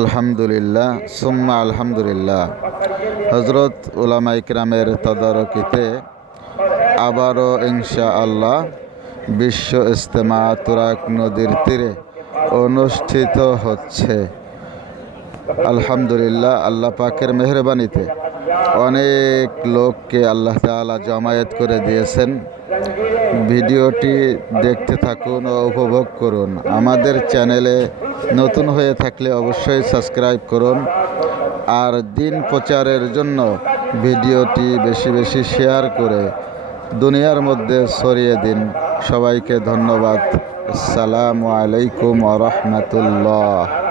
আলহামদুলিল্লাহ, সুম্মা আলহামদুলিল্লাহ। হজরত উলামা ইকরামের তদারকিতে আবারও ইনশা আল্লাহ বিশ্ব ইস্তেমা তুরাক নদীর তীরে অনুষ্ঠিত হচ্ছে। আলহামদুলিল্লাহ, আল্লাহ পাকের মেহরবানিতে। অনেক লোককে আল্লাহ তাআলা জমায়েত করে দিয়েছেন। ভিডিওটি দেখতে থাকুন ও উপভোগ করুন। আমাদের চ্যানেলে নতুন হয়ে থাকলে অবশ্যই সাবস্ক্রাইব করুন। আর দিন প্রচারের জন্য ভিডিওটি বেশি বেশি শেয়ার করে দুনিয়ার মধ্যে ছড়িয়ে দিন। সবাইকে ধন্যবাদ। আসসালামু আলাইকুম রহমতুল্লাহ।